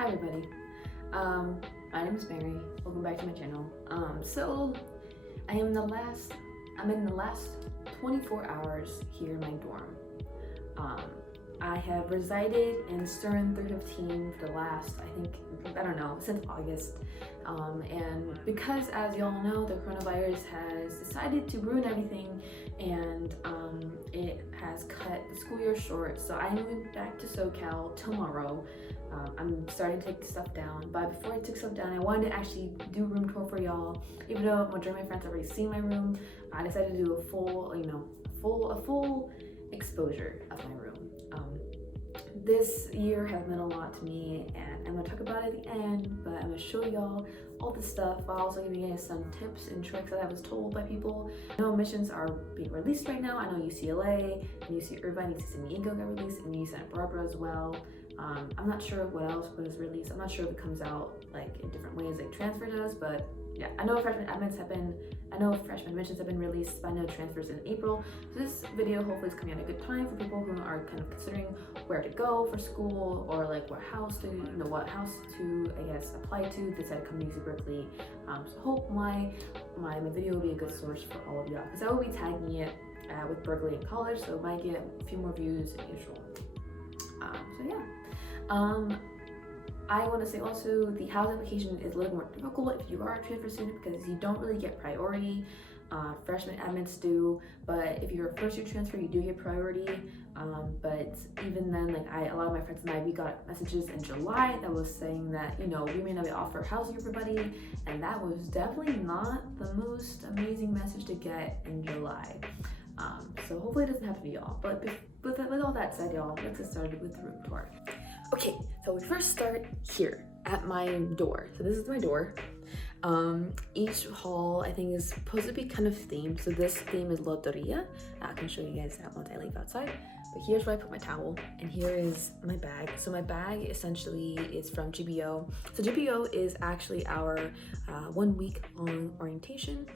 Hi everybody, my name is Mary. Welcome back to my channel. So I'm in the last 24 hours here in my dorm. I have resided in Stern 315 for the last, I don't know, since August. And because, as y'all know, the coronavirus has decided to ruin everything, and it has cut the school year short. So I'm moving back to SoCal tomorrow. I'm starting to take stuff down, but before I took stuff down, I wanted to actually do a room tour for y'all. Even though majority of my friends have already seen my room, I decided to do a full exposure of my room. This year has meant a lot to me, and I'm gonna talk about it at the end, but I'm gonna show y'all all the stuff while also giving you some tips and tricks that I was told by people. I know admissions are being released right now. I know UCLA and UC Irvine, UC San Diego got released, and UC Santa Barbara as well. I'm not sure what else was released. I'm not sure if it comes out like in different ways like transfer does, but yeah, I know freshman admissions have been released, but I know transfers in April. So this video hopefully is coming at a good time for people who are kind of considering where to go for school, or like what house to I guess apply to. Decide to come to UC Berkeley. So hope my video will be a good source for all of y'all, because I will be tagging it with Berkeley in college, so it might get a few more views than usual. So yeah. I want to say also the house application is a little more difficult if you are a transfer student, because you don't really get priority. Freshman admins do, but if you're a first year transfer, you do get priority. But even then, like a lot of my friends and I, we got messages in July that was saying that, you know, we may not be offer housing for everybody, and that was definitely not the most amazing message to get in July. So hopefully it doesn't happen to y'all. But with all that said, y'all, let's get started with the room tour. Okay, so we first start here at my door. So this is my door. Each hall I think is supposed to be kind of themed. So this theme is Loteria. I can show you guys that once I leave outside. But here's where I put my towel, and here is my bag. So my bag essentially is from GBO. So GBO is actually our 1 week long orientation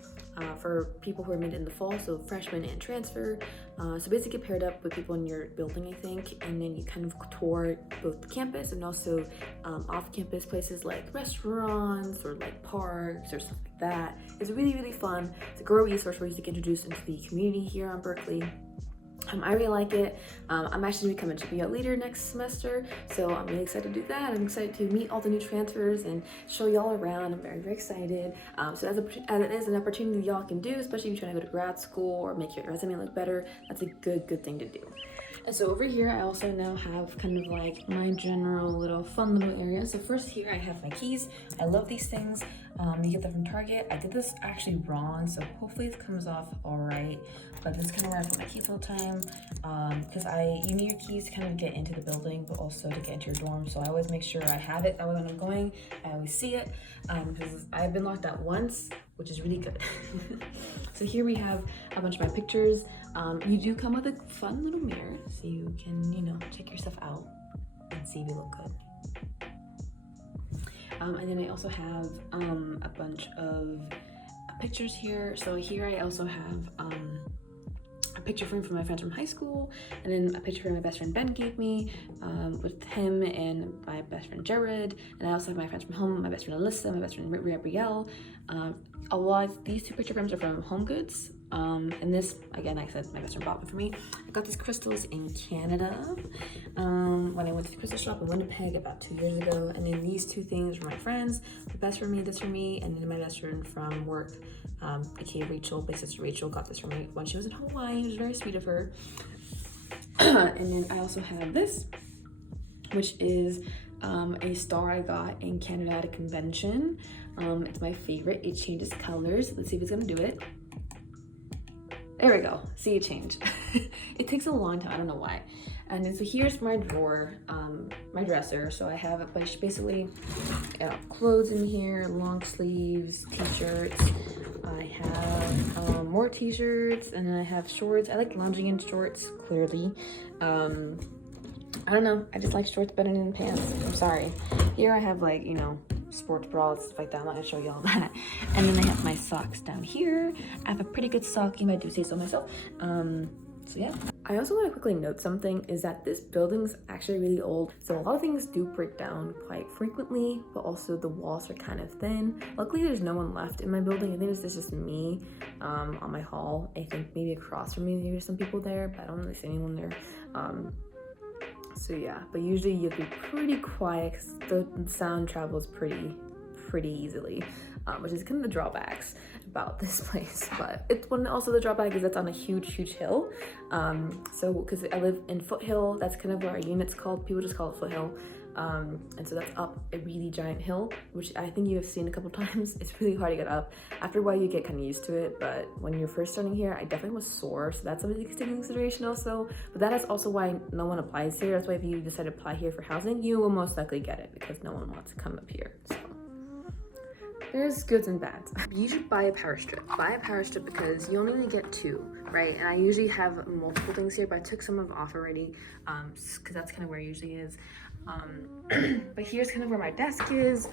for people who are admitted in the fall, so freshmen and transfer. So basically paired up with people in your building, I think, and then you kind of tour both the campus and also off-campus places like restaurants or like parks or stuff like that. It's really, really fun. It's a great resource for you to get introduced into the community here on Berkeley. I really like it. I'm actually becoming a GPO leader next semester, so I'm really excited to do that. I'm excited to meet all the new transfers and show y'all around. I'm very, very excited. So as it is an opportunity y'all can do, especially if you're trying to go to grad school or make your resume look better, that's a good thing to do. And so over here, I also now have kind of like my general little fun little area. So first here, I have my keys. I love these things. You get them from Target. I did this actually wrong, so hopefully it comes off all right. But this is kind of where I put my keys all the time, because you need your keys to kind of get into the building, but also to get into your dorm. So I always make sure I have it. That way when I'm going, I always see it, because I've been locked out once, which is really good. So here we have a bunch of my pictures. You do come with a fun little mirror, so you can, you know, check yourself out and see if you look good. And then I also have a bunch of pictures here. So here I also have a picture frame from my friends from high school, and then a picture frame my best friend Ben gave me with him and my best friend Jared. And I also have my friends from home, my best friend Alyssa, my best friend Gabrielle. These two picture frames are from Home Goods. And this, again, like I said, my best friend bought them for me. I got these crystals in Canada when I went to the crystal shop in Winnipeg about 2 years ago. And then these two things were my friends. The best for me, this for me, and then my best friend from work, aka Rachel, my sister Rachel, got this for me when she was in Hawaii. It was very sweet of her. And then I also have this, which is a star I got in Canada at a convention. It's my favorite. It changes colors. Let's see if it's gonna do it. There we go. See it change. It takes a long time. I don't know why. And then so here's my drawer, my dresser. So I have a bunch, basically, clothes in here, long sleeves, t-shirts. I have more t-shirts, and then I have shorts. I like lounging in shorts, clearly. I don't know. I just like shorts better than pants. I'm sorry. Here I have, like, you know, sports bras, stuff like that. I'm not gonna show you all that. And then I have my socks down here. I have a pretty good sock game, I do say so myself. So yeah. I also want to quickly note something is that this building's actually really old, so a lot of things do break down quite frequently, but also the walls are kind of thin. Luckily there's no one left in my building. I think it's just me on my hall. I think maybe across from me there's some people there, but I don't really see anyone there. So yeah, but usually you'll be pretty quiet because the sound travels pretty easily, which is kind of the drawbacks about this place. But it's one, also the drawback is that's on a huge hill. So because I live in Foothill, that's kind of where our unit's called. People just call it Foothill. And so that's up a really giant hill, which I think you have seen a couple times. It's really hard to get up. After a while you get kind of used to it, but when you're first starting here, I definitely was sore, so that's something to take into consideration also. But that is also why no one applies here. That's why if you decide to apply here for housing, you will most likely get it because no one wants to come up here. So there's goods and bads. You should buy a power strip. Buy a power strip because you only get 2, right? And I usually have multiple things here, but I took some of off already because that's kind of where it usually is. But here's kind of where my desk is.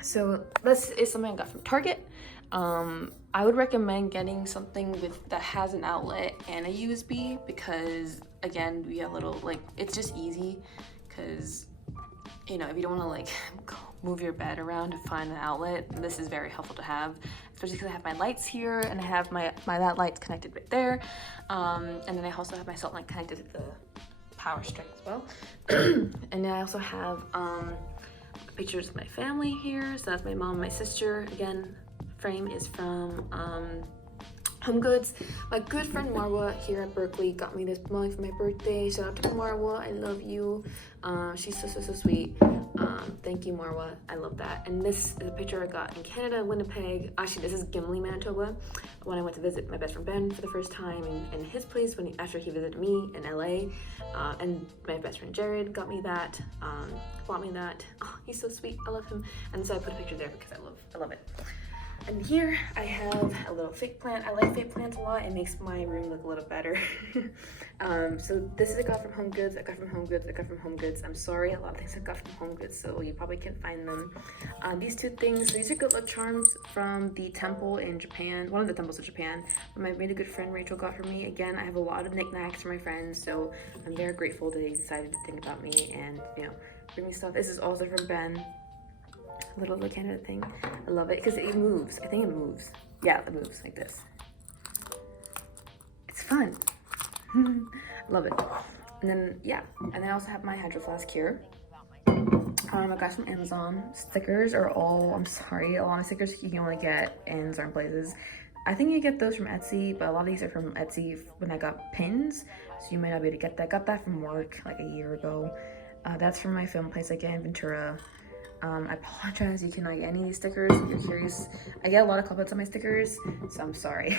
So this is something I got from Target. I would recommend getting something that has an outlet and a USB because again, we have little, like, it's just easy because, you know, if you don't want to like move your bed around to find an outlet, this is very helpful to have, especially because I have my lights here and I have that light's connected right there. And then I also have my salt light connected to the power strip as well. And then I also have pictures of my family here. So that's my mom and my sister. Again, frame is from Home Goods. My good friend Marwa here at Berkeley got me this mug for my birthday. Shout out to Marwa, I love you. She's so sweet. Thank you, Marwa, I love that. And this is a picture I got in Canada, Winnipeg. Actually, this is Gimli, Manitoba, when I went to visit my best friend Ben for the first time in his place after he visited me in LA. And my best friend Jared got me that, bought me that. Oh, he's so sweet, I love him. And so I put a picture there because I love it. And here I have a little fake plant. I like fake plants a lot. It makes my room look a little better. So this is I got from Home Goods. I'm sorry, a lot of things I got from Home Goods, so you probably can't find them. These 2 things, these are good luck charms from the temple in Japan, one of the temples in Japan. My really good friend Rachel got for me. Again, I have a lot of knickknacks for my friends, so I'm very grateful that they decided to think about me and, you know, bring me stuff. This is also from Ben. Little Canada thing. I love it because it moves. I think it moves. Yeah, it moves like this. It's fun. Love it. And then, yeah. And then I also have my Hydro Flask here. I got some Amazon. Stickers are all, I'm sorry, a lot of stickers you can only get in certain places. I think you get those from Etsy, but a lot of these are from Etsy when I got pins, so you might not be able to get that. Got that from work like a year ago. That's from my film place again, Ventura. I apologize, you cannot get any of these stickers if you're curious. I get a lot of comments on my stickers, so I'm sorry.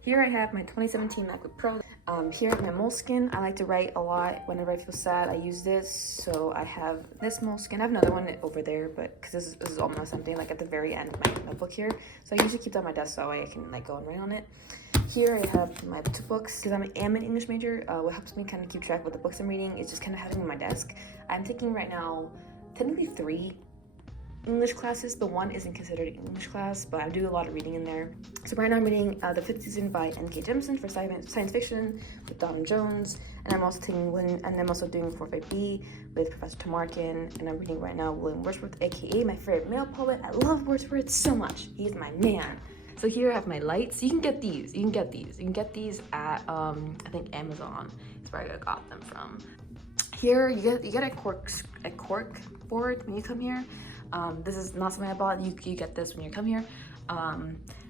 Here I have my 2017 MacBook Pro. Here I have my Moleskine. I like to write a lot whenever I feel sad. I use this, so I have this Moleskine. I have another one over there, but because this is almost something like at the very end of my notebook here. So I usually keep that on my desk so I can like go and write on it. Here I have my 2 books because I am an English major. What helps me kind of keep track of what the books I'm reading is just kind of having them on my desk. I'm taking right now technically 3 English classes, but 1 isn't considered an English class, but I do a lot of reading in there. So right now I'm reading the 5th season by N.K. Jemisin for science fiction with Don Jones, and I'm also taking I'm also doing 4.5B with Professor Tamarkin, and I'm reading right now William Wordsworth, aka my favorite male poet. I love Wordsworth so much. He's my man. So here I have my lights. You can get these. You can get these at I think Amazon is where I got them from. Here you get a cork board when you come here. This is not something I bought. You get this when you come here.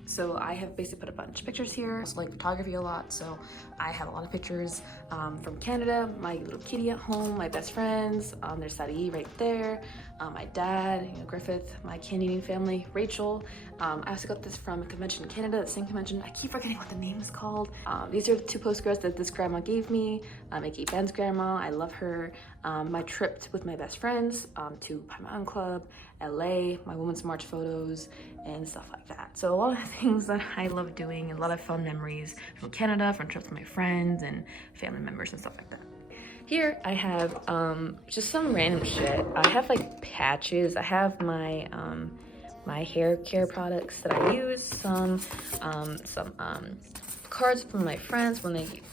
So I have basically put a bunch of pictures here. I also like photography a lot, so I have a lot of pictures from Canada, my little kitty at home, my best friends. There's Sadie right there, my dad, Griffith, my Canadian family, Rachel. I also got this from a convention in Canada, the same convention. I keep forgetting what the name is called. These are the 2 postcards that this grandma gave me, aka Ben's grandma. I love her. My trip with my best friends to Pie Mountain Club, LA, my Women's March photos, and stuff like that. So a lot of things that I love doing, and a lot of fun memories from Canada, from trips with my friends and family members and stuff like that. Here I have just some random shit. I have like patches. I have my my hair care products that I use, some cards from my friends for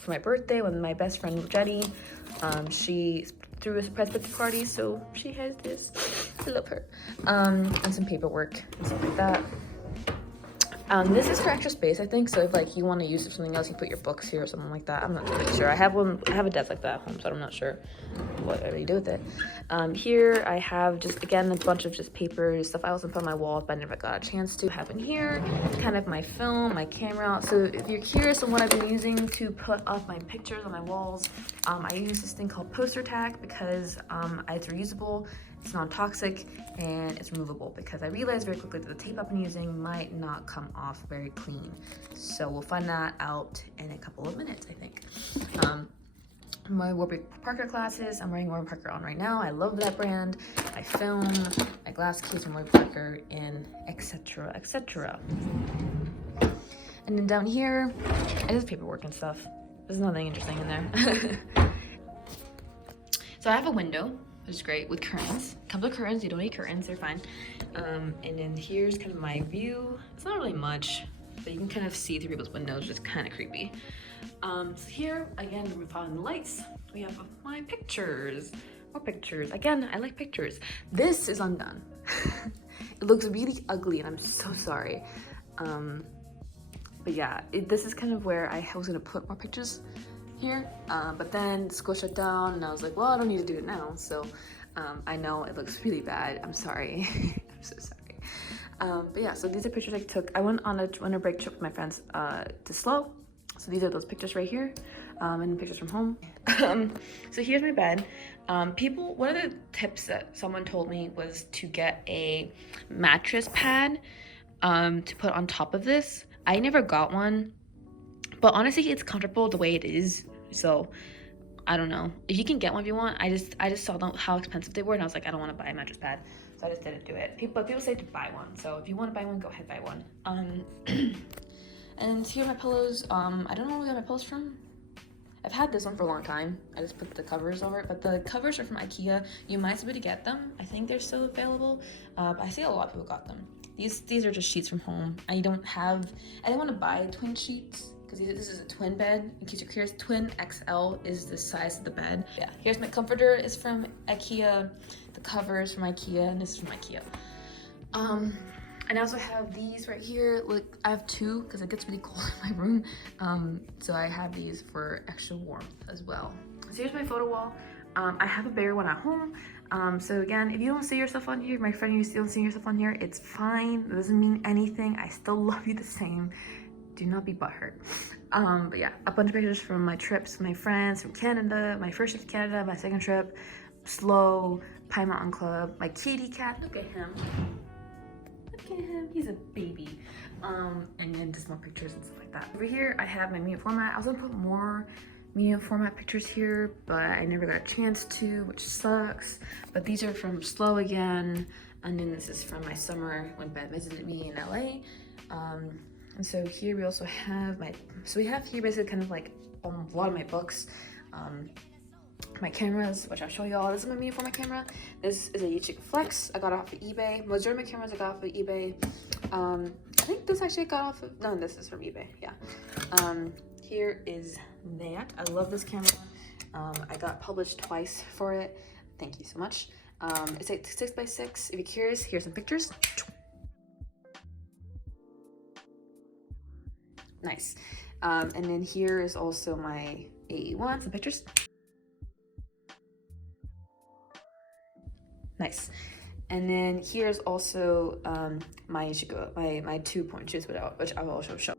my birthday, when my best friend Jenny, she threw a surprise birthday party, so she has this. I love her. And some paperwork and stuff like that. This is for extra space, I think. So if like you want to use it for something else, you put your books here or something like that. I'm not really sure. I have a desk like that at home, so I'm not sure what I really do with it. Here I have just again a bunch of just papers, stuff I also put on my wall if I never got a chance to. Have in here kind of my film, my camera. So if you're curious on what I've been using to put up my pictures on my walls, I use this thing called poster tack because it's reusable. It's non-toxic and it's removable because I realized very quickly that the tape I've been using might not come off very clean. So we'll find that out in a couple of minutes, I think. My Warby Parker glasses, I'm wearing Warby Parker on right now. I love that brand. My film, my glass case from Warby Parker, and etc, etc. And then down here, it is paperwork and stuff. There's nothing interesting in there. So I have a window, which is great, with curtains. Comes with curtains, you don't need curtains, they're fine. And then here's kind of my view. It's not really much, but you can kind of see through people's windows, which is kind of creepy. So here, again, we found the lights. We have my pictures. More pictures. Again, I like pictures. This is undone. It looks really ugly, and I'm so sorry. But yeah, this is kind of where I was gonna put more pictures here, but then school shut down and I was like, well, I don't need to do it now. So I know it looks really bad. I'm sorry. I'm so sorry. But yeah, so these are pictures I took. I went on a winter break trip with my friends to SLO. So these are those pictures right here, and pictures from home. So here's my bed. One of the tips that someone told me was to get a mattress pad to put on top of this. I never got one, but honestly, it's comfortable the way it is. So I don't know if you can get one if you want. I just saw how expensive they were, and I was like, I don't want to buy a mattress pad, so I just didn't do it. People say to buy one, so if you want to buy one, go ahead, buy one. And here are my pillows. I don't know where I got my pillows from. I've had this one for a long time. I just put the covers over it, but the covers are from IKEA. You might be able to get them. I think they're still available. I see a lot of people got them. These are just sheets from home. I didn't want to buy twin sheets because this is a twin bed. In case you're curious, twin XL is the size of the bed. Yeah, here's my comforter is from IKEA. The cover is from IKEA, and this is from IKEA. And I also have these right here. Look, I have two because it gets really cold in my room. So I have these for extra warmth as well. So here's my photo wall. I have a bigger one at home. So again, if you don't see yourself on here, my friend, you still see yourself on here, it's fine. It doesn't mean anything. I still love you the same. Do not be butthurt. But yeah, a bunch of pictures from my trips, my friends from Canada, my first trip to Canada, my second trip, SLO, Pine Mountain Club, my kitty cat. Look at him. Look at him. He's a baby. And then just more pictures and stuff like that. Over here, I have my medium format. I was gonna put more medium format pictures here, but I never got a chance to, which sucks. But these are from SLO again, and then this is from my summer when Ben visited me in LA. And so here we also have we have here basically kind of like a lot of my books, my cameras, which I'll show you all. This is my medium format camera. This is a Yichika Flex. I got it off of eBay. Majority of my cameras I got off of eBay. I think this actually got off of, no, this is from eBay, yeah. Here is that. I love this camera. I got published twice for it. Thank you so much. It's like 6x6. If you're curious, here's some pictures. Nice. And then here is also my AE1, some pictures. Nice. And then here's also my Ichigo, my 2-point shoes, which I will also show.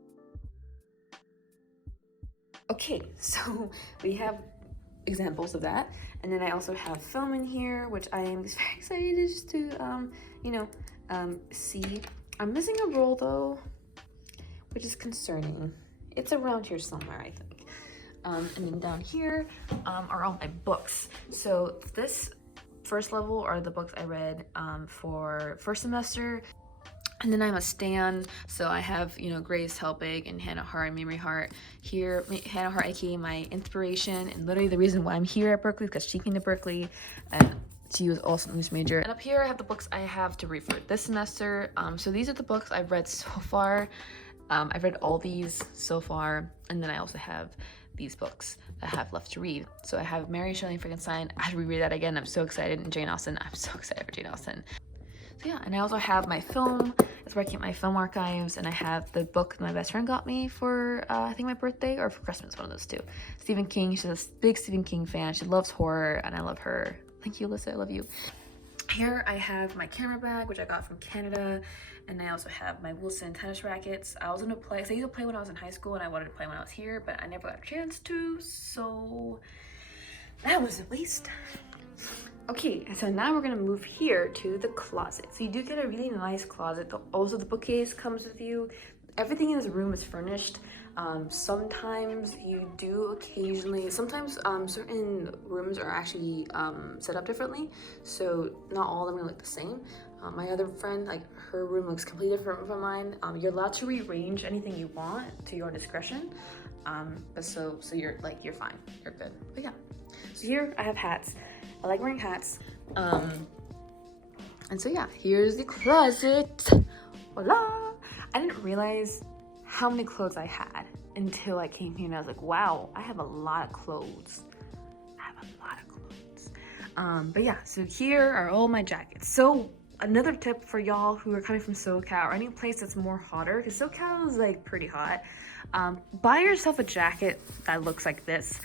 Okay, so we have examples of that, and then I also have film in here, which I am very excited just to see. I'm missing a roll though, which is concerning. It's around here somewhere, I think. And then down here are all my books. So this first level are the books I read for first semester. And then I'm a stan, so I have, Grace Helbig and Hannah Hart and Memory Heart. Here, Hannah Hart, aka my inspiration, and literally the reason why I'm here at Berkeley, because she came to Berkeley, and she was also an English major. And up here, I have the books I have to read for this semester. So these are the books I've read so far. I've read all these so far, and then I also have these books that I have left to read. So I have Mary Shelley and Frankenstein. I have to reread that again. I'm so excited. And Jane Austen. I'm so excited for Jane Austen. So yeah, and I also have my film. That's where I keep my film archives, and I have the book my best friend got me for I think my birthday or for Christmas, one of those two. Stephen King. She's a big Stephen King fan. She loves horror, and I love her. Thank you, Alyssa. I love you. Here I have my camera bag, which I got from Canada, and I also have my Wilson tennis rackets. I was gonna play, I used to play when I was in high school, and I wanted to play when I was here, but I never got a chance to, so that was a waste. Okay, so now we're gonna move here to the closet. So you do get a really nice closet. Also, the bookcase comes with you. Everything in this room is furnished. Sometimes you do occasionally, sometimes certain rooms are actually set up differently, so not all of them are like the same. My other friend, like her room looks completely different from mine. You're allowed to rearrange anything you want to your discretion, but so you're fine, you're good. But yeah, so here I have hats. I like wearing hats. And so yeah, here's the closet. Voila! I didn't realize how many clothes I had until I came here, and I was like, wow, I have a lot of clothes. But yeah, so here are all my jackets. So another tip for y'all who are coming from SoCal or any place that's more hotter, because SoCal is like pretty hot, buy yourself a jacket that looks like this.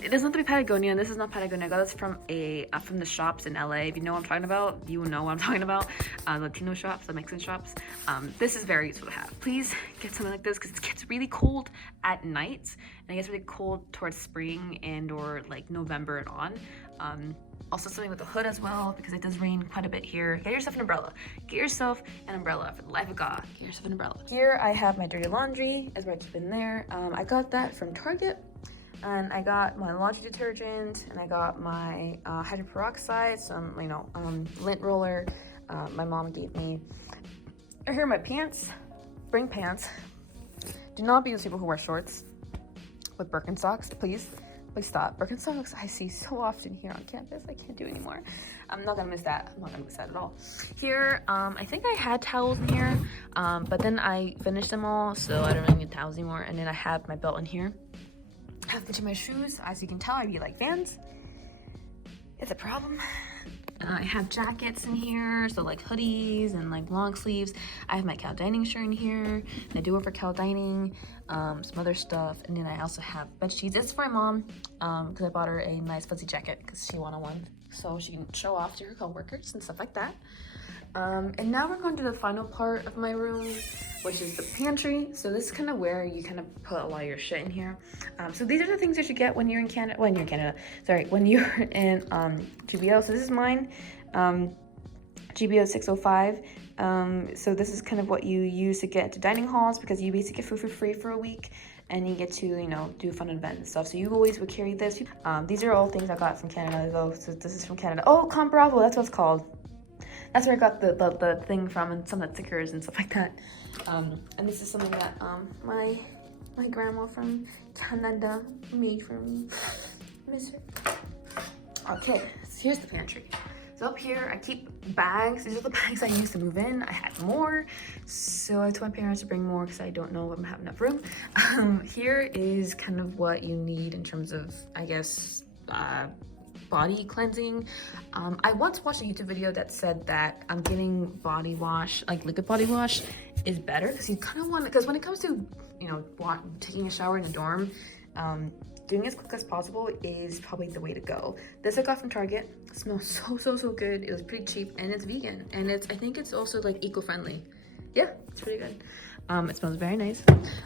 It doesn't have to be Patagonia. This is not Patagonia. I got this from the shops in LA. If you know what I'm talking about, you will know what I'm talking about. Latino shops, the Mexican shops. This is very useful to have. Please get something like this because it gets really cold at night, and it gets really cold towards spring and or like November and on. Also something with a hood as well, because it does rain quite a bit here. Get yourself an umbrella. Get yourself an umbrella, for the life of God. Get yourself an umbrella. Here I have my dirty laundry, is where I keep in there. I got that from Target. And I got my laundry detergent, and I got my hydrogen peroxide, some, lint roller my mom gave me. Here are my pants. Bring pants. Do not be those people who wear shorts with Birkenstocks, please. Please stop. Birkenstocks I see so often here on campus. I can't do it anymore. I'm not gonna miss that. I'm not gonna miss that at all. Here, I think I had towels in here, but then I finished them all, so I don't really need towels anymore. And then I have my belt in here. I have a bunch of my shoes. As you can tell, I really like Vans. It's a problem. I have jackets in here, so like hoodies and like long sleeves. I have my Cal Dining shirt in here, and I do work for Cal Dining, some other stuff, and then I also have bed sheets. It's for my mom, because I bought her a nice fuzzy jacket because she wanted one, so she can show off to her coworkers and stuff like that. And now we're going to the final part of my room, which is the pantry. So this is kind of where you kind of put a lot of your shit in here. So these are the things you should get when you're in Canada. When you're in GBO. So this is mine, GBO 605. So this is kind of what you use to get into dining halls, because you basically get food for free for a week, and you get to, do fun events and stuff. So you always would carry this. These are all things I got from Canada though. So this is from Canada. Oh, Comp Bravo, that's what it's called. That's where I got the thing from, and some of the stickers and stuff like that. And this is something that my grandma from Canada made for me. Miss it. Okay, so here's the pantry. So up here I keep bags. These are the bags I used to move in. I had more, so I told my parents to bring more because I don't know if I'm having enough room. Here is kind of what you need in terms of, I guess, body cleansing. I once watched a YouTube video that said that getting body wash, like liquid body wash, is better because you kind of want, because when it comes to taking a shower in a dorm, doing it as quick as possible is probably the way to go. This I got from Target. It smells so good. It was pretty cheap, and it's vegan, and I think it's also like eco-friendly. Yeah, it's pretty good. It smells very nice.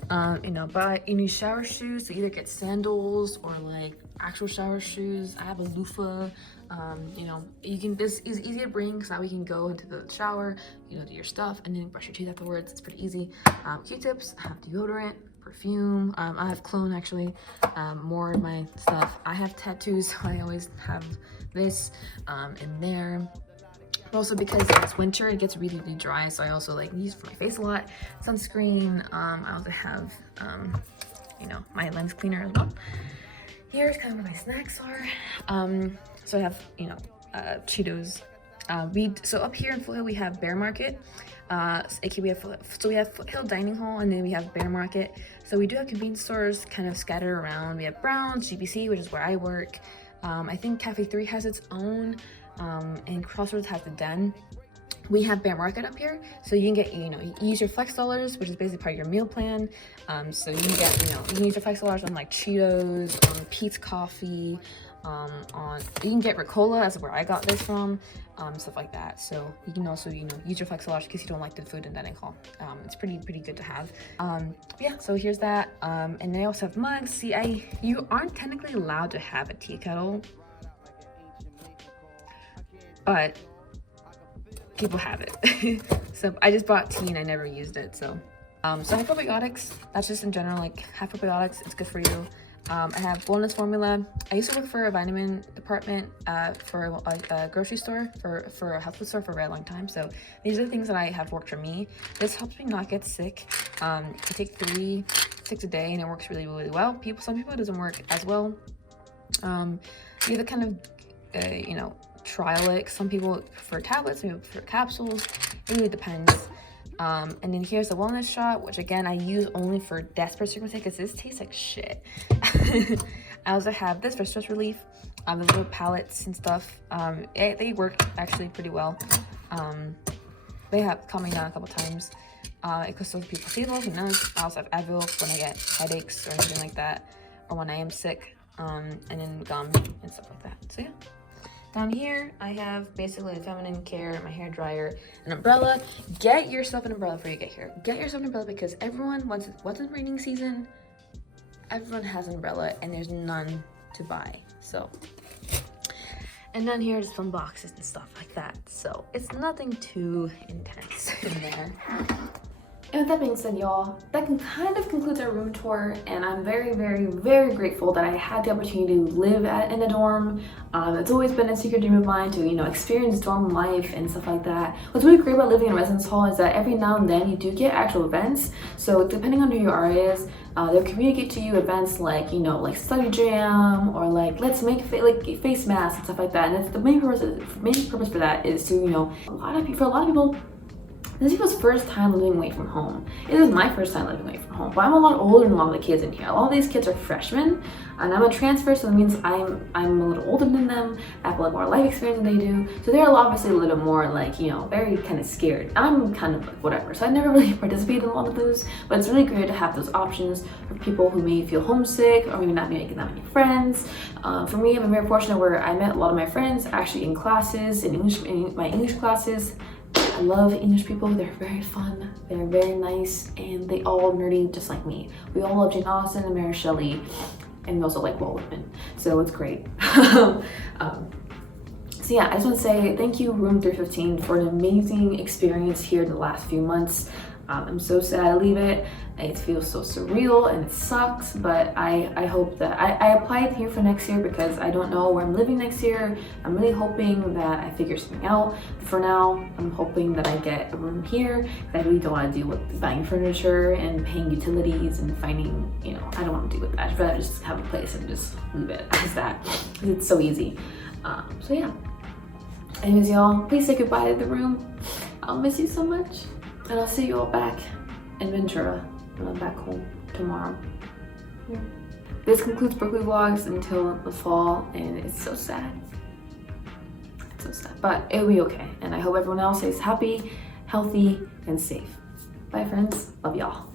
Buy any shower shoes. So either get sandals or like actual shower shoes. I have a loofah. This is easy to bring, because now we can go into the shower, do your stuff, and then brush your teeth afterwards. It's pretty easy. Q-tips. I have deodorant, perfume. I have cologne actually. More of my stuff. I have tattoos, so I always have this in there. Also, because it's winter, it gets really dry, so I also use it for my face a lot. Sunscreen. I also have my lens cleaner as well. Here's kind of where my snacks are. So I have Cheetos. So up here in Florida we have Bear Market. we have Foothill Dining Hall, and then we have Bear Market. So we do have convenience stores kind of scattered around. We have Brown's, GBC, which is where I work. I think Cafe 3 has its own, and Crossroads has the Den. We have Bear Market up here, so you can get, you use your flex dollars, which is basically part of your meal plan. So you can get, you can use your flex dollars on like Cheetos, on Pete's Coffee, you can get Ricola, that's where I got this from, stuff like that. So you can also, use your flex dollars in case you don't like the food in dining hall. It's pretty good to have. Yeah, so here's that. And they also have mugs. See, you aren't technically allowed to have a tea kettle, but people have it. So I just bought tea and I never used it. So so high probiotics, that's just in general, like high probiotics, it's good for you. I have wellness formula. I used to work for a vitamin department for a grocery store, for a health food store for a very long time. So these are the things that I have worked for me. This helps me not get sick. I take 3 6 a day and it works really well. Some people it doesn't work as well. You have to kind of trial it. Some people prefer tablets, some people prefer capsules. It really depends. And then here's the wellness shot, which again I use only for desperate circumstances because this tastes like shit. I also have this for stress relief. The little palettes and stuff. They work actually pretty well. They have calmed me down a couple times. It could still be placebo, who knows. I also have Advil when I get headaches or anything like that, or when I am sick. And then gum and stuff like that. So yeah. Down here, I have basically the feminine care, my hair dryer, an umbrella. Get yourself an umbrella before you get here. Get yourself an umbrella because everyone, once it's raining season, everyone has an umbrella and there's none to buy. So, and then here's some boxes and stuff like that. So it's nothing too intense in there. And with that being said, y'all, that kind of concludes our room tour, and I'm very grateful that I had the opportunity to live in a dorm. It's always been a secret dream of mine to, experience dorm life and stuff like that. What's really great about living in a residence hall is that every now and then you do get actual events. So depending on who your RA is, they'll communicate to you events like, like study jam or like let's make face masks and stuff like that. And it's the main purpose for that is to, for a lot of people, this is people's first time living away from home. It is my first time living away from home, but I'm a lot older than a lot of the kids in here. A lot of these kids are freshmen, and I'm a transfer, so that means I'm a little older than them. I have a lot more life experience than they do, so they're obviously a little more like, very kind of scared. I'm kind of like whatever, so I never really participated in a lot of those, but it's really great to have those options for people who may feel homesick or maybe not making that many friends. For me, I'm very fortunate where I met a lot of my friends actually in classes, in my English classes. I love English people. They're very fun, they're very nice, and they all nerdy just like me. We all love Jane Austen and Mary Shelley, and we also like Walt Whitman, so it's great. So yeah, I just want to say thank you Room 315 for an amazing experience here the last few months. I'm so sad I leave it. It feels so surreal and it sucks, but I hope that I applied here for next year because I don't know where I'm living next year. I'm really hoping that I figure something out. For now, I'm hoping that I get a room here. I really don't want to deal with buying furniture and paying utilities and finding, I don't want to deal with that. I'd rather just have a place and just leave it as that because it's so easy. So yeah. Anyways, y'all, please say goodbye to the room. I'll miss you so much. And I'll see you all back in Ventura when I'm back home tomorrow. Yeah. This concludes Berkeley vlogs until the fall, and it's so sad. It's so sad, but it'll be okay. And I hope everyone else stays happy, healthy, and safe. Bye, friends. Love y'all.